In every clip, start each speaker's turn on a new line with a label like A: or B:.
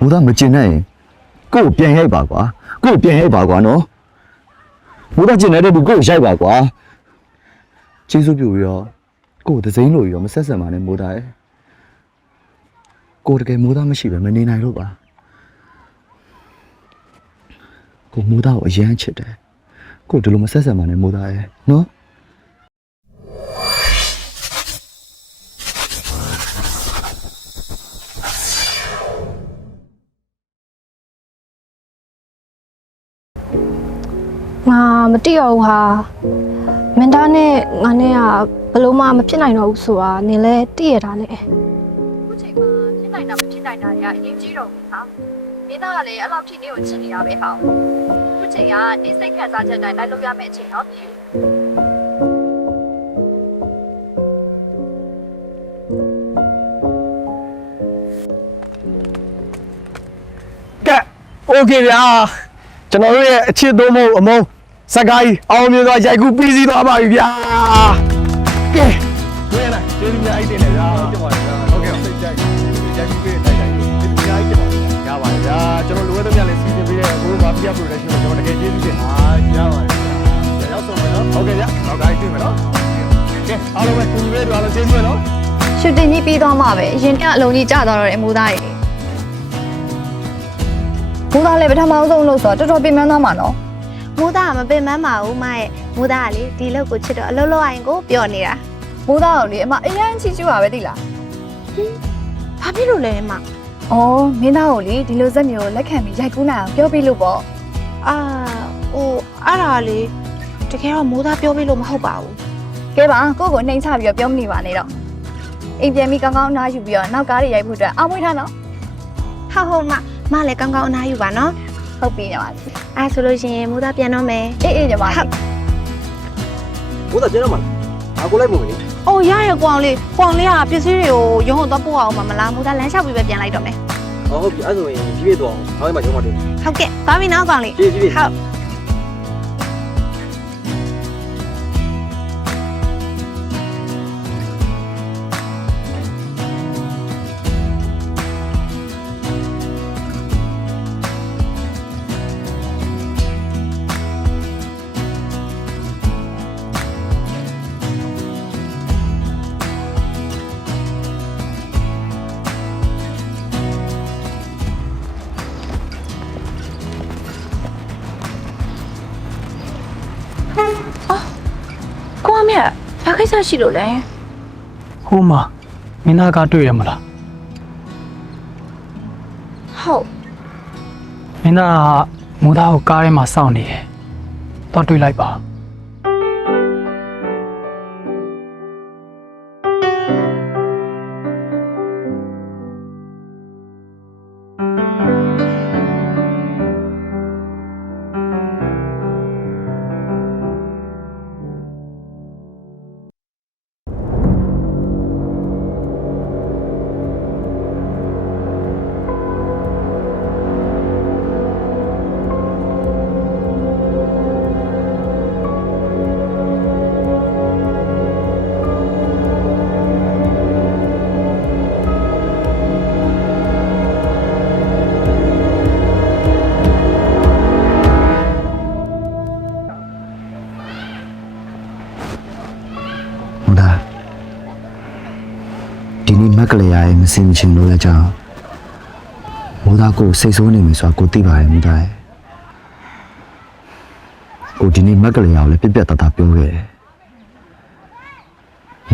A: မိုးသားမကျင်နဲ့ရင်ကို့ကိုပြန်ရိုက်ပါကွာကို့ကိုပြန်ရိုက်ပါကွာနော်မိုးသားကျင်နေတဲ့သူကို့ကိုရိုက်ပါကွာကျေးဇူးပြုပြီးတော့ကို့ကိုသစိမ့်လို့ပြီးတော့မဆက်ဆံပါနဲ့မိုးသားရဲ့ကိုတကယ်မိုးသားမရှိပဲမနေနိုင်လို့ပါကိုမိုးသားကိုအရန်ချစ်တယ်ကိုဒီလိုမဆက်ဆံပါနဲ့မိုးသားရဲ့နော်
B: မတိရဘူးဟာမင်းသားနဲ့ငါနဲ့ကဘယ်လို့မှမဖြစ်နိုင်တော့ဘူးဆိုတာနင်လည်းသိရတာနဲ့
C: ခုချိန်မှာဖြစ်နိုင်တာမဖြစ်နိုင်တာတွေကအရင်ကြီးတော့ဘူးဟာမိသားကလည်းအဲ့လောက်ထိနေကိုချစ်နေရပဲဟာခုချိန်ကနေစိတ်ခံစားချက်တိုင်းလိုက်လို့ရမယ့်အချိန်တော့ပြီ
D: ကဲโอเคဗျာကျွန်တော်တို့ရဲ့အချစ်သုံးဖို့အမုန်း စကားကြီးအောင်မြင်စွာရိုက်ကူးပြီးစီးသွားပါပြီဗျာကဲဝဲလာကျေးဇူးများအိတ်တင်လေဗျာဟုတ်ကဲ့ပါဗျာဟုတ်ကဲ့စိတ်ကြိုက်ရိုက်ကူးပြီးတိုက်တိုက်ကျေးဇူးများအိတ်တင်ပါဗျာရပါတယ်ဗျာကျွန်တော်လိုအပ်တဲ့များလည်းစီစဉ်ပေးတဲ့ဘိုးမာဖီယာ production ကိုကျွန်တော်တကယ်ကျေးဇူးတင်ပါရပါတယ်ဗျာရောက်ဆုံးမယ်နော်ဟုတ်ကဲ့ဗျာနောက်တိုင်းတွေ့မယ်နော်ကဲအားလုံးပဲကူညီပေးကြပါလို့ကျေးဇူးပဲနော်
C: ရှူတင်ကြီးပြီးသွားမှပဲအရင်ကအလုံးကြီးကြာသွားတော့တယ်မိုးသားရေမိုးသားလည်းပထမဆုံးလို့ဆိုတော့တော်တော်ပြင်ပန်းသွားမှာနော်
E: မိုးသားကမပင်ပန်းပါဘူးမရဲ့မိုးသားကလေဒီလောက်ကိုချစ်တော့အလုံးလုံးအိုင်ကိုပြောနေတာ
C: မိုးသားကိုလေအမအရင်ချီကျူပါပဲသိလား
E: ဘာဖြစ်လို့လဲမ။
C: အော်မင်းသားကိုလေဒီလိုဇက်မျိုးလက်ခံပြီးရိုက်ကူးနိုင်အောင်ပြောပြလို့ပေါ့
E: အာဟိုအဲ့ဒါလေတကယ်တော့မိုးသားပြောပြလို့မဟုတ်ပါဘူး။
C: ကဲပါကိုယ့်ကိုနှိမ်ချပြီးတော့ပြောမနေပါနဲ့တော့။အိမ်ပြန်ပြီးကောင်းကောင်းအနားယူပြီးတော့နောက်ကားတွေရိုက်ဖို့အတွက်အားမွေးထားနော်
E: ဟုတ်ဟုတ်မမလည်းကောင်းကောင်းအနားယူပါနော်။
C: ဟုတ်ပြီညီမလေး
E: အဲဆိုလို့ရှိရင်မိုးသားပြန်တော့မယ်။
C: အေးအေးညီမလေး
D: ဘိုးသားကျင်းတော့မှာငါကိုလိုက်ပုံမင်း
E: အိုးရရကွအောင်လေးကွအောင်လေးကပစ္စည်းတွေကိုရုံးကိုတော့ပို့အောင်မမလားမိုးသားလမ်းလျှောက်ပြီးပဲပြန်လိုက်တော့မယ်
D: ဟောဟုတ်ပြီအဲ့ဆိုရင်ကြီးပြတော့အောင်နောက်မှကျွန်တော်တို့
E: ဟုတ်ကဲ့သွားပြီနော်ကွအောင်လေး
D: ကြီးကြီး
E: ဟုတ်
B: စ္စရှိလို့လဲ
F: ဟိုမှာမင်းသားကတွေ့ရမလား
B: ဟုတ်
F: မင်းသားကမူသားကိုကားထဲမှာစောင့်နေတယ်တော့တွေ့လိုက်ပါ
A: နေ့မက်ကလေးရရဲ့မစင်မချင်းလို့လည်းကြောင်းမိုးသားကိုစိတ်ဆိုးနေပြီဆိုတာကိုသိပါတယ်မိုးသားရဲ့ကိုဒီနေ့မက်ကလေးရကိုလည်းပြက်ပြက်တသားပြောခဲ့တယ်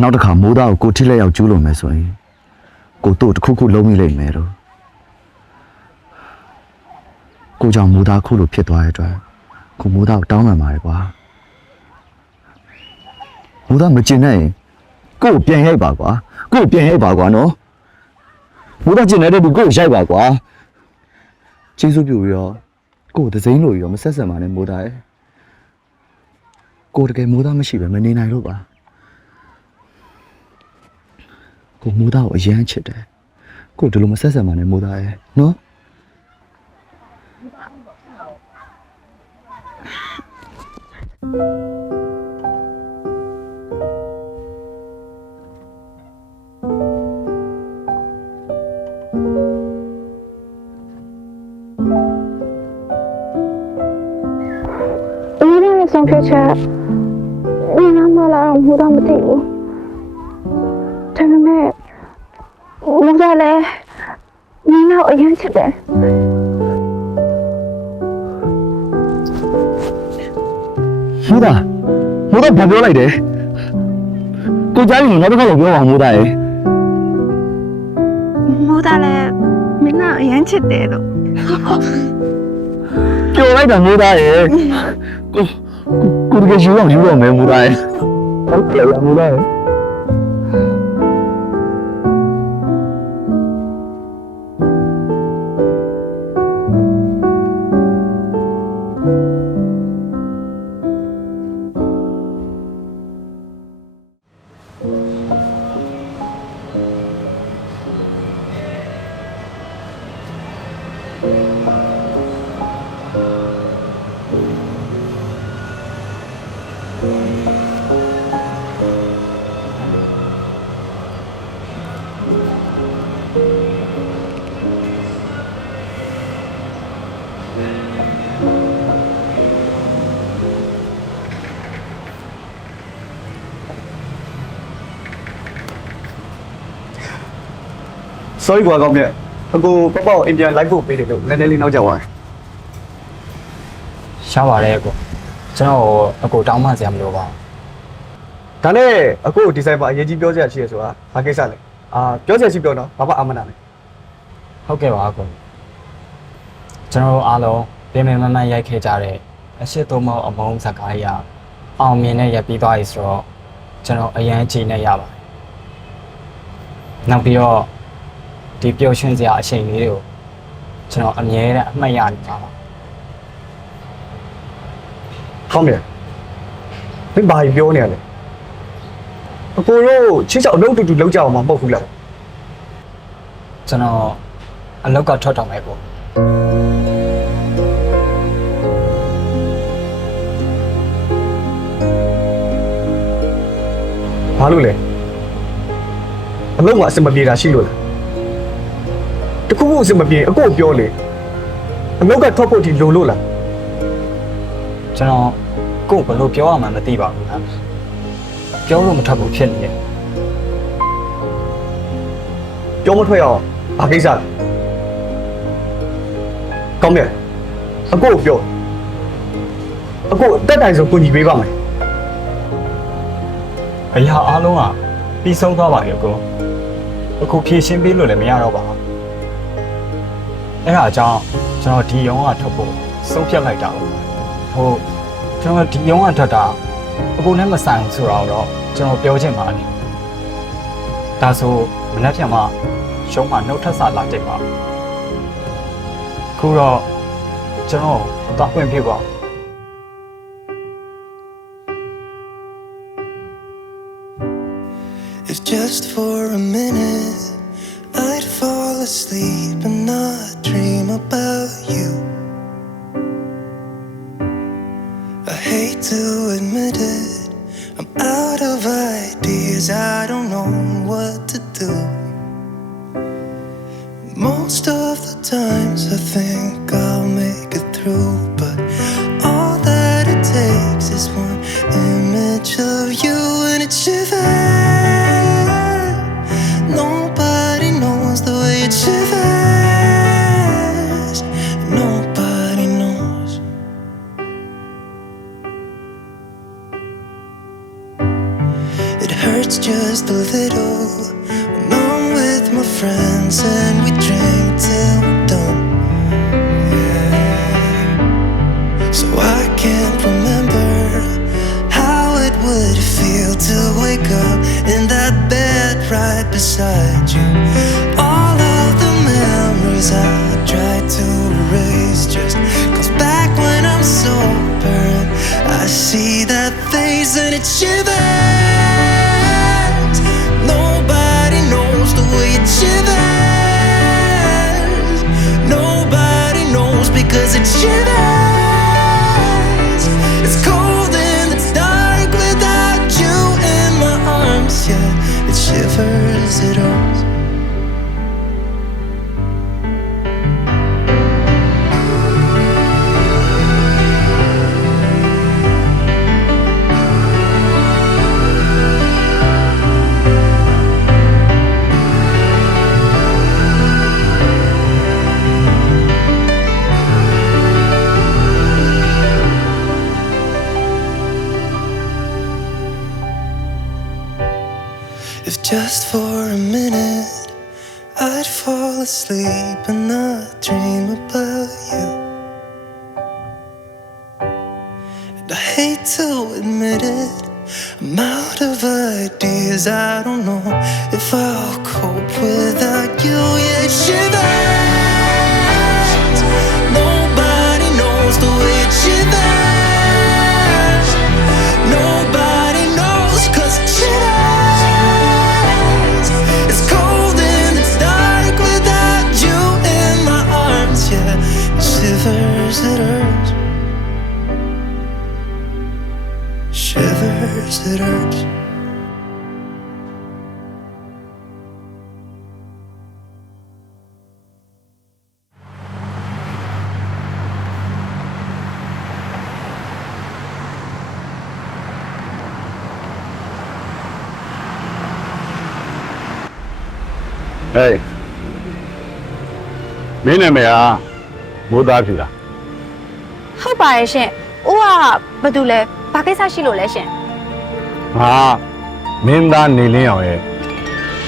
A: နောက်တစ်ခါမိုးသားကိုကိုထိလက်ရောက်ကျူးလို့မယ်ဆိုရင်ကိုတို့တစ်ခုခုလုံးမိလိမ့်မယ်လို့ကိုကြောင့်မိုးသားခုလိုဖြစ်သွားတဲ့အတွက်ကိုမိုးသားကိုတောင်းပန်ပါတယ်ကွာဘုရားမကျင်နဲ့ရင်ကို့ကိုပြန်ရိုက်ပါကွာကို့ကိုပြန်ရိုက်ပါကွာနော် ဘုရားကျင်နေတဲ့သူကို့ကိုရိုက်ပါကွာကျေးဇူးပြုပြီးတော့ကို့ကိုသစိမ့်လို့ပြီးတော့မဆက်ဆံပါနဲ့မိုးသားရဲ့ကို့တကယ်မိုးသားမရှိပဲမနေနိုင်လို့ပါကိုမိုးသားကိုအရန်ချစ်တယ်ကို့ဒီလိုမဆက်ဆံပါနဲ့မိုးသားရဲ့နော်
B: ချက်နင်နာမလာတော့ဘူးတော့မသိဘူးဒါပေမဲ့မကလည်းနင်တော့အရင်ချစ်တယ်
A: မိုးသားမိုးသားဘာပြောလိုက်တယ်ကိုကြားရင်နောက်တစ်ခါတော့ပြောပါမိုးသားရဲ့
B: မိုးသားလည်းမင်းကအရင်ချစ်တယ်လို့
A: ပြောလိုက်တာမိုးသားရဲ့ကိုကို ကိုတကယ်ယူအောင်ယူတော့မယ်မိုးသားရဲ့ဟုတ်တယ်လားမိုးသားရဲ့
D: sorry ကွာကောင်းမြတ်အကိုပပကိုအိမ်ပြန်လိုက်ဖို့ပေးတယ်လို့နည်းနည်းလေးနောက်ကျသွားတယ်
G: ရှားပါတယ်အကိုကျွန်တော်အကိုတောင်းမှစရာမလိုပါဘူး
D: ဒါနဲ့အကိုဒီဇိုင်ပါအရေးကြီးပြောစရာရှိရဆိုတာဘာကိစ္စလဲအာပြောစရာရှိပြောတော့ဘာမှအာမနာနဲ့
G: ဟုတ်ကဲ့ပါအကိုကျွန်တော်တို့အားလုံးပြင်ပင်မမန်ရိုက်ခဲ့ကြတဲ့အရှိသုံးမောက်အမုန်းဇာတ်ကားကြီးကအောင်မြင်နဲ့ရပ်ပြီးသွားပြီဆိုတော့ကျွန်တော်အရန်ကြည်နဲ့ရပါတယ်နောက်ပြီးတော့ ဒီပျော်ရွှင်စရာအချိန်လေးတွေကိုကျွန်တော်အမြဲတမ်းအမှတ်ရနေတာပါ
D: ကောင်းမြတ်မင်းဘာကြီးပြောနေရလဲအကိုတို့ချစ်ချောက်အလုပ်တူတူလုပ်ကြအောင်မဟုတ်ဘူးလား
G: ကျွန်တော်အလောက်ကထွက်တော့မယ်ပေါ့
D: ဘာလို့လဲအလုပ်ကအစမပြေတာရှိလို့လား တခုခုအစမပြေအကိုပြောလေအလုပ်ကထွက်ဖို့ဒီလိုလို့လား
G: ကျွန်တော်ကို့ဘယ်လိုပြောရမှန်းမသိပါဘူးနော်ပြောလို့မထပ်ဘူးဖြစ်နေတယ်
D: ပြောမထွက်ရအောင်ဘာကိစ္စလဲကောင်းမြတ်အကိုကိုပြောအကိုအတက်တိုင်ဆိုကိုညီပေးပါမယ်
G: အရာအားလုံးကပြီးဆုံးသွားပါပြီအကိုအခုဖြည့်ရှင်းပေးလို့လည်းမရတော့ပါဘူး အဲ့ဒါကြောင့်ကျွန်တော်ဒီရုံးကထွက်ဖို့ဆုံးဖြတ်လိုက်တာပေါ့ဟိုကျွန်တော်ဒီရုံးကထွက်တာအကိုနဲ့မဆိုင်ဘူးဆိုတော့တော့ကျွန်တော်ပြောချင်ပါတယ်ဒါဆိုမနေ့ပြန်မှရုံးမှာနှုတ်ထက်စာလာတက်ပါခုတော့ကျွန်တော်တော့ဝင်ပြပါ
H: If just for a minute I'd fall asleep and not dream about you. I hate to admit it, I'm out of ideas, I don't know what to do. Most of the times I think I'll make it through, to the that you fall asleep and not dream about you. And I hate to admit it, I'm out of ideas. I don't
I: Hey မင်းနာမည်ဟာမိုးသားဖြူလား
E: ဟုတ်ပါရဲ့ရှင်။ဦးကဘာတူလဲ။ဘာကိစ္စရှိလို့လဲရှင်
I: ငါမင်းသားနေလင်းအောင်ရဲ့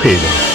I: ဖေတယ်